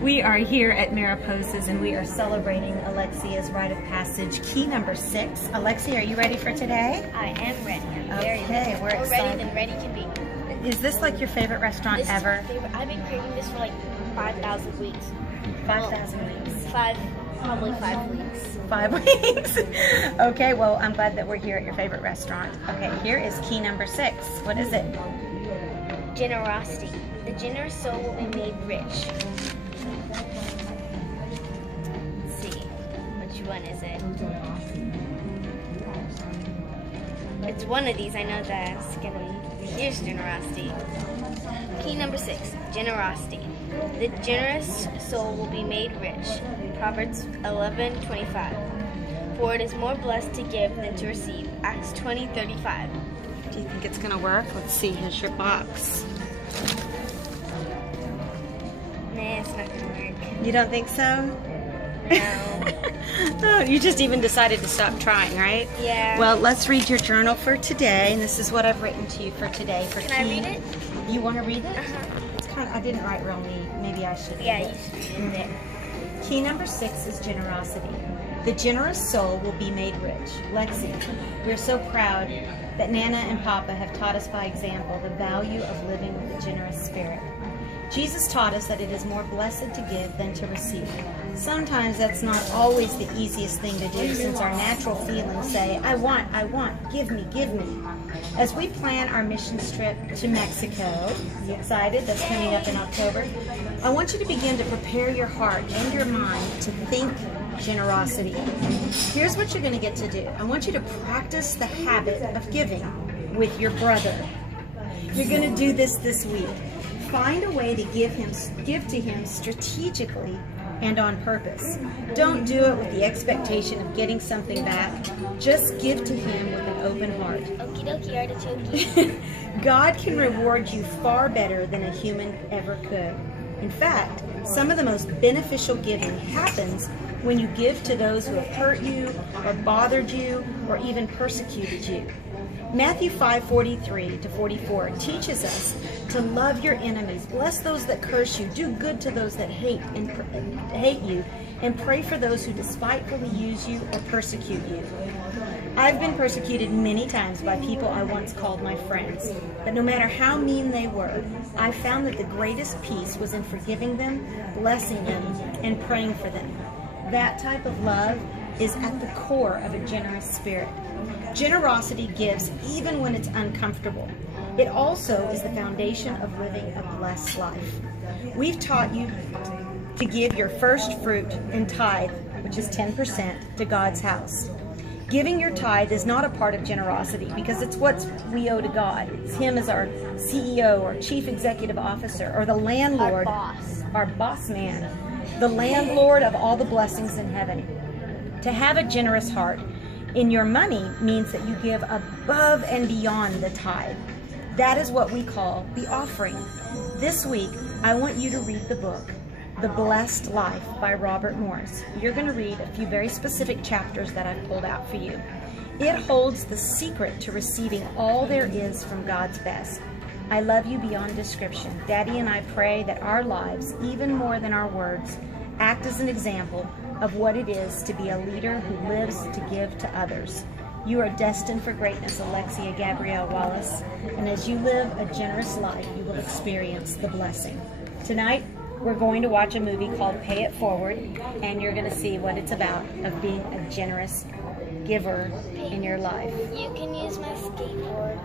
We are here at Mariposas and we are celebrating Alexia's Rite of Passage, key number 6. Alexia, are you ready for today? I am ready. I'm very ready. We're More excited. ready than ready can be. Is this like your favorite restaurant This ever? is my favorite. I've been craving this for like 5,000 weeks. 5,000 weeks. Probably 5 weeks. 5 weeks. Okay, well, I'm glad that we're here at your favorite restaurant. Okay, here is key number 6. What is it? Generosity. The generous soul will be made rich. Let's see. Which one is it? It's one of these. I know that. Here's generosity. Key number 6. Generosity. The generous soul will be made rich. Proverbs 11:25. For it is more blessed to give than to receive. Acts 20:35. Do you think it's going to work? Let's see. Here's your box. Nah, it's not gonna work. You don't think so? No. Oh, you just even decided to stop trying, right? Yeah. Well, let's read your journal for today, and this is what I've written to you for today. Can I read it? You want to read it? Uh-huh. It's kind of, I didn't write real neat. Maybe I should. Yeah, read you it. should read it there. Key number 6 is generosity. The generous soul will be made rich. Lexi, we're so proud that Nana and Papa have taught us by example the value of living with a generous spirit. Jesus taught us that it is more blessed to give than to receive. Sometimes that's not always the easiest thing to do, since our natural feelings say, I want, give me, give me. As we plan our missions trip to Mexico, you excited? That's coming up in October. I want you to begin to prepare your heart and your mind to think generosity. Here's what you're going to get to do. I want you to practice the habit of giving with your brother. You're going to do this week. Find a way to give to him strategically and on purpose. Don't do it with the expectation of getting something back. Just give to him with an open heart. Okie dokie, artichoke. God can reward you far better than a human ever could. In fact, some of the most beneficial giving happens when you give to those who have hurt you or bothered you or even persecuted you. Matthew 5:43-44 teaches us to love your enemies, bless those that curse you, do good to those that hate you, and pray for those who despitefully use you or persecute you. I've been persecuted many times by people I once called my friends, but no matter how mean they were, I found that the greatest peace was in forgiving them, blessing them, and praying for them. That type of love is at the core of a generous spirit. Generosity gives even when it's uncomfortable. It also is the foundation of living a blessed life. We've taught you to give your first fruit and tithe, which is 10%, to God's house. Giving your tithe is not a part of generosity because it's what we owe to God. It's Him as our CEO or Chief Executive Officer or the landlord, our boss man, the landlord of all the blessings in heaven. To have a generous heart in your money means that you give above and beyond the tithe. That is what we call the offering. This week, I want you to read the book, The Blessed Life by Robert Morris. You're going to read a few very specific chapters that I've pulled out for you. It holds the secret to receiving all there is from God's best. I love you beyond description. Daddy and I pray that our lives, even more than our words, act as an example of what it is to be a leader who lives to give to others. You are destined for greatness, Alexia Gabrielle Wallace, and as you live a generous life, you will experience the blessing. Tonight, we're going to watch a movie called Pay It Forward, and you're going to see what it's about of being a generous giver in your life. You can use my skateboard.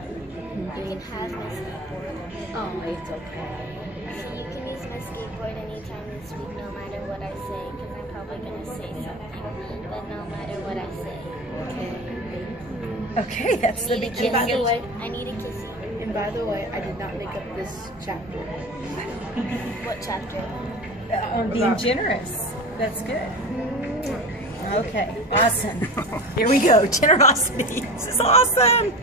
You can have my skateboard. Oh, it's okay. So you can use my skateboard anytime this week, no matter what I say, because I'm probably going to say something, but no matter what I say. Okay, that's the beginning. By the way, I need a kiss. and by the way, I did not make up this chapter. What chapter? On being generous. That's good. Okay, awesome. Here we go. Generosity. This is awesome.